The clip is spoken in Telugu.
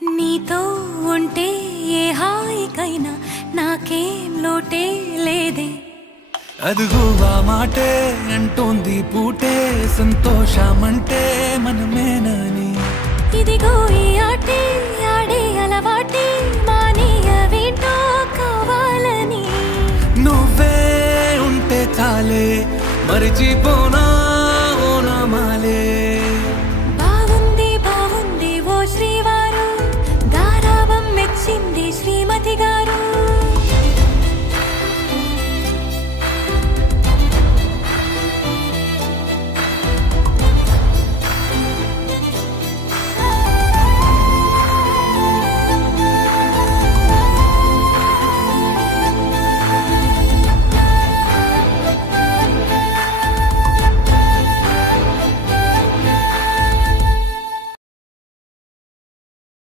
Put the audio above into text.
నీతో ఉంటే ఏ హాయికైనా నాకేం లోటే లేదే అదుగు ఆ మాటే అంటోంది పూటే సంతోషమంటే మనమేనని ఇదిగో ఈ ఆటే ఆడే అలవాటే మానేయవేంటో కావాలని నువ్వే ఉంటే చాలే మరిచిపోనా